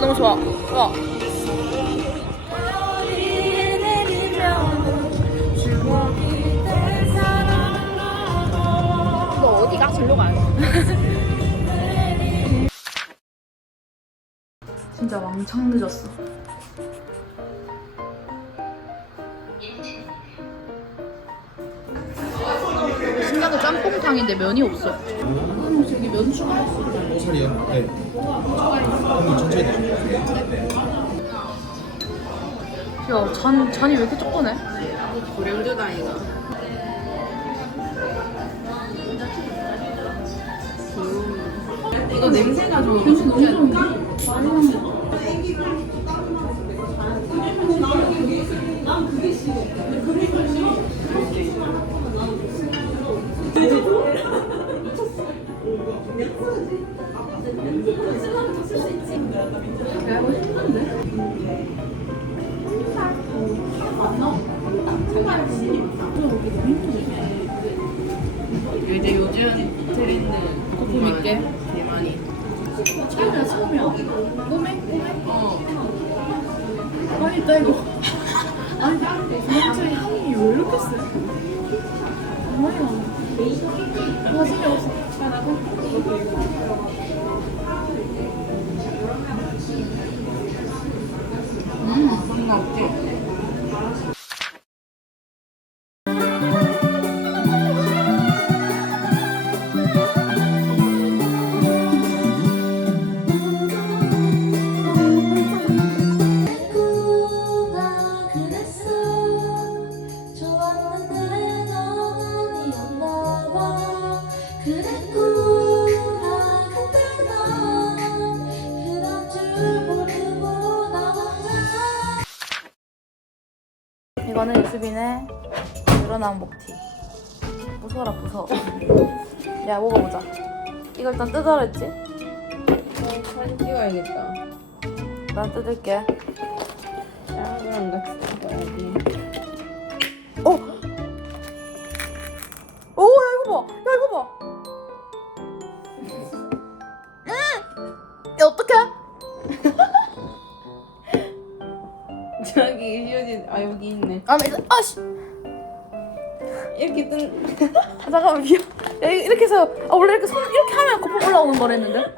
너무 좋아. 와. 너 어디가? 절로 가야 진짜 왕창 늦었어. 신나도 짬뽕탕인데 면이 없어. 음, 저기 면 추가했어. 살이요? 네. 한번 천천히 드세요. 야, 잔, 잔이 왜 이렇게 조그네? 고량주다 이거. 이거 냄새가 좀 변신 너무 좋은데? 이 제 이거는 유수빈의 늘어난 목티. 부숴라, 부숴. 야, 먹어보자. 이거 일단 뜯어라 했지? 사진 찍어야겠다. 난 뜯을게. 자, 그럼 같이 찍어야지. 어! 오, 야, 이거 봐! 야, 이거 봐! 아 여기 있네. 아, 나 이제, 아씨! 이렇게 뜬. 아, 잠깐만, 미안. 야, 이렇게 해서, 아, 원래 이렇게 손, 이렇게 하면 거품 올라오는 거랬는데?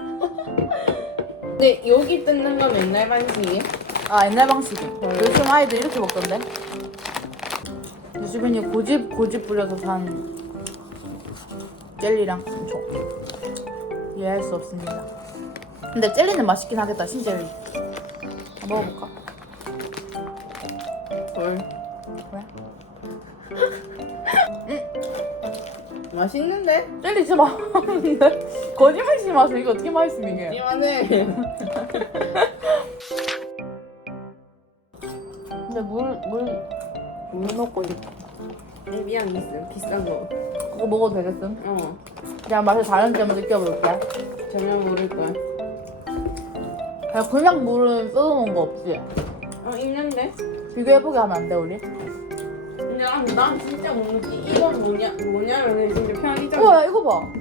근데 여기 뜯는 건 맨날 반식이. 아, 옛날 방식이. 요즘 아이들 이렇게 먹던데? 유수빈이 고집, 고집 부려서 산 젤리랑 엄청 이해할 수 없습니다. 근데 젤리는 맛있긴 하겠다, 신젤리. 아, 먹어볼까? 헐. 왜? 맛있는데? 젤리 진짜 맛없는데? 거짓말 치지 마세요. 이거 어떻게 맛있음, 이게? 이만해. 근데 물, 물, 물 먹고 싶어. 미안 있어. 비싼 거. 그거 먹어도 되겠음? 어. 그냥 맛을 다른지 한번 느껴볼게. 전혀 모를 거야. 그냥, 물은 쏟아놓은 거 없지? 어 있는데? 비교해보게 하면 안 돼, 우리? 근데 난, 난 진짜 모르지. 이건 뭐냐 뭐냐면은 진짜 편의점 우와, 야, 이거 봐.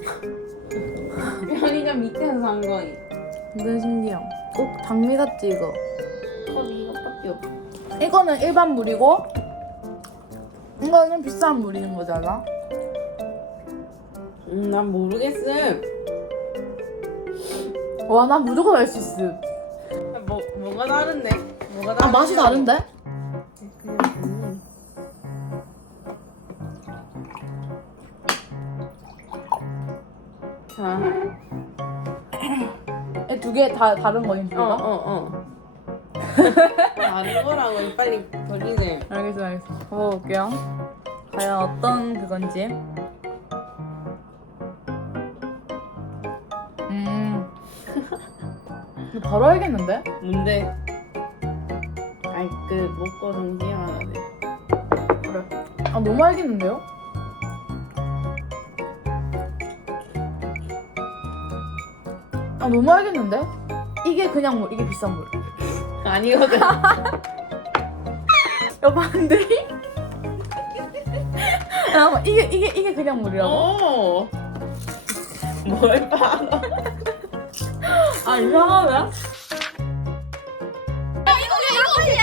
편의점 밑에서 산 거. 이건 신기함. 꼭 장미 같지, 이거? 컵이 이것밖에 없어. 이거는 일반 물이고, 이거는 비싼 물인 거잖아? 음, 난 모르겠음. 와, 난 무조건 알 수 있음. 뭐 뭐가 다른데? 아? 맛이 다른데? 그냥 음. 자, 이두개 다 다른 거인 줄 어? 어, 어. 다른 거라고 빨리 버리네. 알겠어, 알겠어. 먹어볼게요. 과연 어떤 그건지. 음. 바로 알겠는데? 뭔데? 그 먹거든 희한하네 그래. 아 너무 알겠는데요? 아 너무 알겠는데? 이게 그냥 물 이게 비싼 물 아니거든. 여반들이? 아, 잠깐만. 이게 이게 이게 그냥 물이라고? 뭘 빨아 이상하다. 이거 이거 이거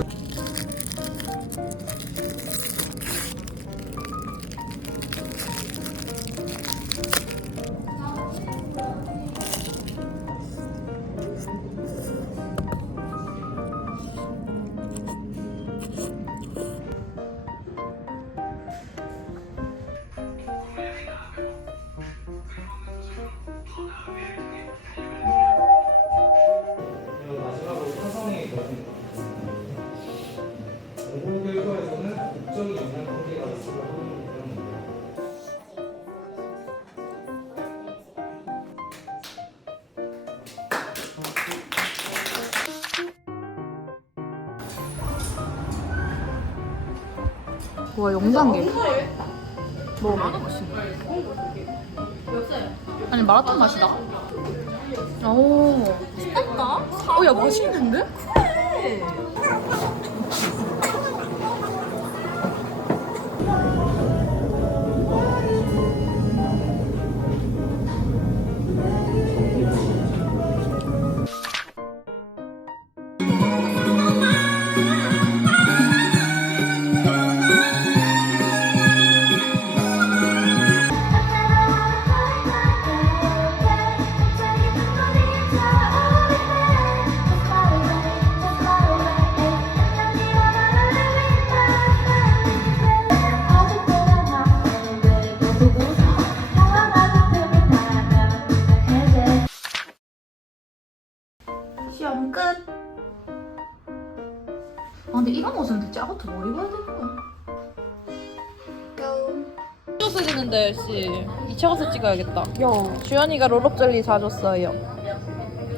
Thank you. 와 영상계. 뭐? 아니 마라탕 맛이다. 오. 신났다. 어야 맛있는데? 시험 아부터 뭐 입어야 되는 거야? 찍었어야 되는데 씨. 2차 가서 찍어야겠다. 야. 주연이가 롤업 젤리 사줬어요.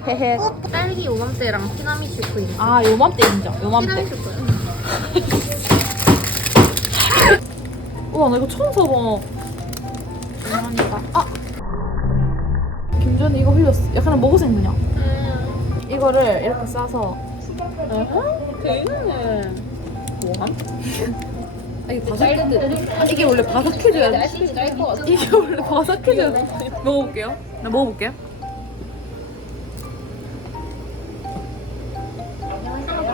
헤헤. 딸기 요맘때랑 티라미슈 크림. 아 요맘때 인정. 요맘때. 우와 나 이거 처음 써봐. 감사합니다. 아! 김주연이 이거 흘렸어. 야 그냥 먹어서 그냥 이거를 이렇게 싸서. 대단해 뭐함? 이게 바삭 아, 이게 원래 바삭해져야 이게 원래 바삭해져야 돼. 먹어볼게요. 나 먹어볼게요.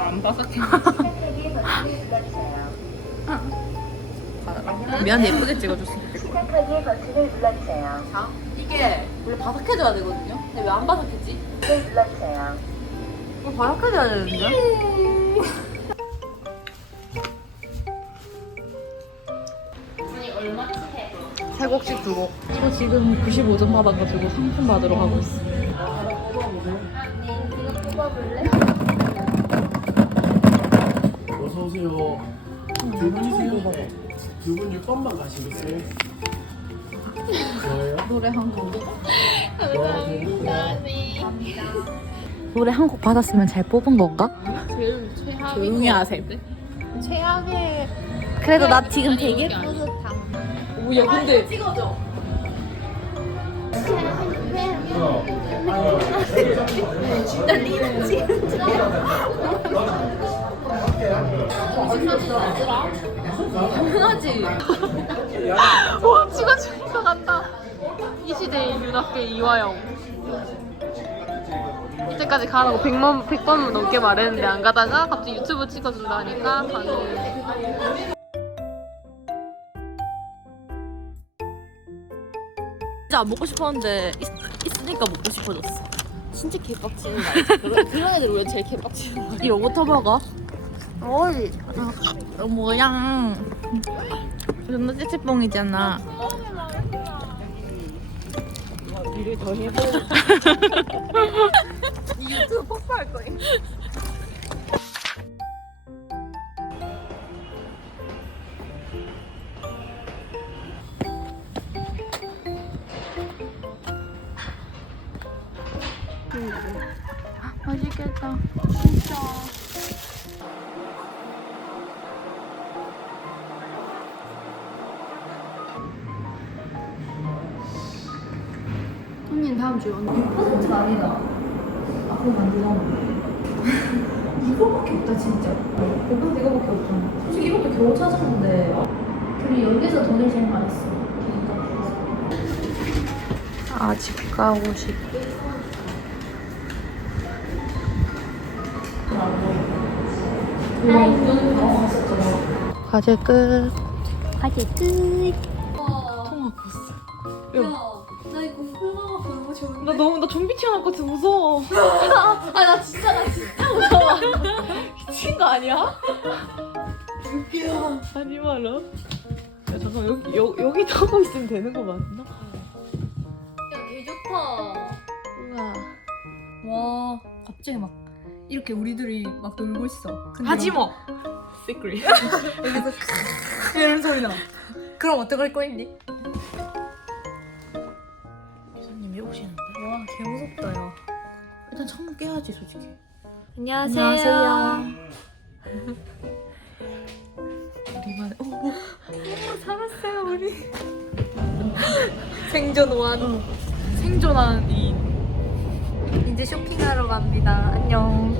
안 바삭해 미안 예쁘게 찍어줬어. 시작하기의 버튼을 눌러주세요. 자, 이게 원래 바삭해져야 되거든요. 근데 왜 안 바삭해지? 를 눌러주세요. 이거 바삭해져야 되는데? 세 곡씩 두 곡. 저 지금 95점 받아가지고 상품 받으러 가고 있어 어서 오세요. 두 분이세요? 네. 두분 6번만 가시겠어요? 저예요? 노래 한곡 노래 한 곡 받았으면 잘 뽑은 건가? 제일 하세요. 최악의 그래도 나 지금 되게 오야 근데. 당연하지. 와 찍어 주니까 간다. 이 시대의 윤학계 이화영. 이때까지 가라고 100번, 100번 넘게 말했는데 안 가다가 갑자기 유튜브 찍어준다 하니까 가는 진짜 안 먹고 싶었는데 있, 있으니까 먹고 싶어졌어. 진짜 개빡치는 거 알지? 그런, 그런 애들 왜 제일 개빡치는 거야? 이거부터 먹어. 어이, 어, 뭐야? 존나 찌찌뽕이잖아. 일을 더 해보려 유튜브 폭파할 거야. 다음 주에 언니 100% 아니다. 아 그럼 안 되잖아. 이거밖에 없다 진짜. 오빠한테 이거밖에 없잖아. 솔직히 이것도 겨우 찾았는데 우리 여기서 돈을 제일 많이 써. 아, 집 가고 싶. 과제 끝. 과제 끝. 통화 코스. 나 이거 콜라가 너무 좋은데. 나 너무 나 좀비 튀어나올 것 같아 무서워. 아, 나 진짜, 나 진짜 무서워. 미친 거 아니야? 웃겨. 하지 마라. 야 잠깐 여기 여, 여기 타고 있으면 되는 거 맞나? 야, 개 좋다. 우와. 와, 갑자기 막 이렇게 우리들이 막 놀고 있어. 근데 하지 마. 시크릿. 여기서 이런 소리 나. 그럼 어떡할 거니? 일단 창문 깨야지 솔직히. 안녕하세요. 우리만. 어, 살았어요, 우리. 생존 완. 생존한 이. 이제 쇼핑하러 갑니다. 안녕.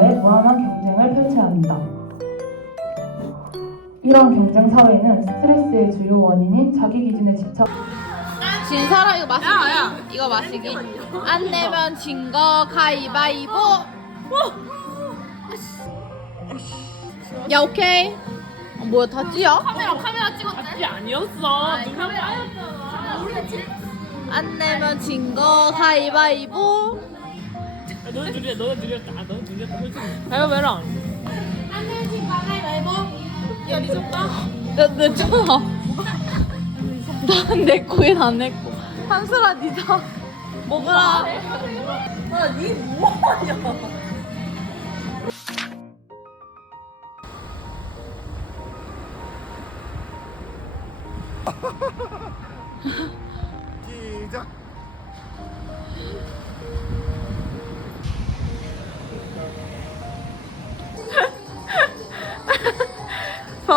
의 무한한 경쟁을 펼쳐야 합니다. 이런 경쟁 사회는 스트레스의 주요 원인인 자기 기준에 집착. 진 사람 이거 마시기. 이거 마시기. 안 내면 진 거 가위바위보. 야 오케이. 어, 뭐야 다 찌야? 카메라 카메라 찍었대. 다찌 아니었어. 안 내면 진 거 가위바위보. 너는 느려, 너는 느렸다. 아, 너는 느렸다. 솔직히. 가위바위보. 안 내면 진거 가위바위보. 야, 리졌다. 내, 냈잖아. 난내 코에 안내 코. 한슬아, 니다. 먹으라.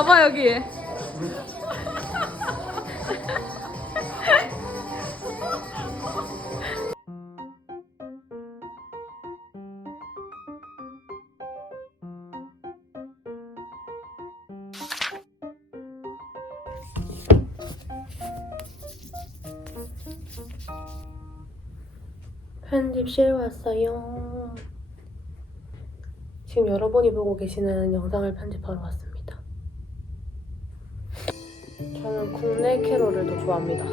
봐봐 여기. 편집실 왔어요. 지금 여러분이 보고 계시는 영상을 편집하러 왔습니다. 저는 국내 캐롤을 더 좋아합니다.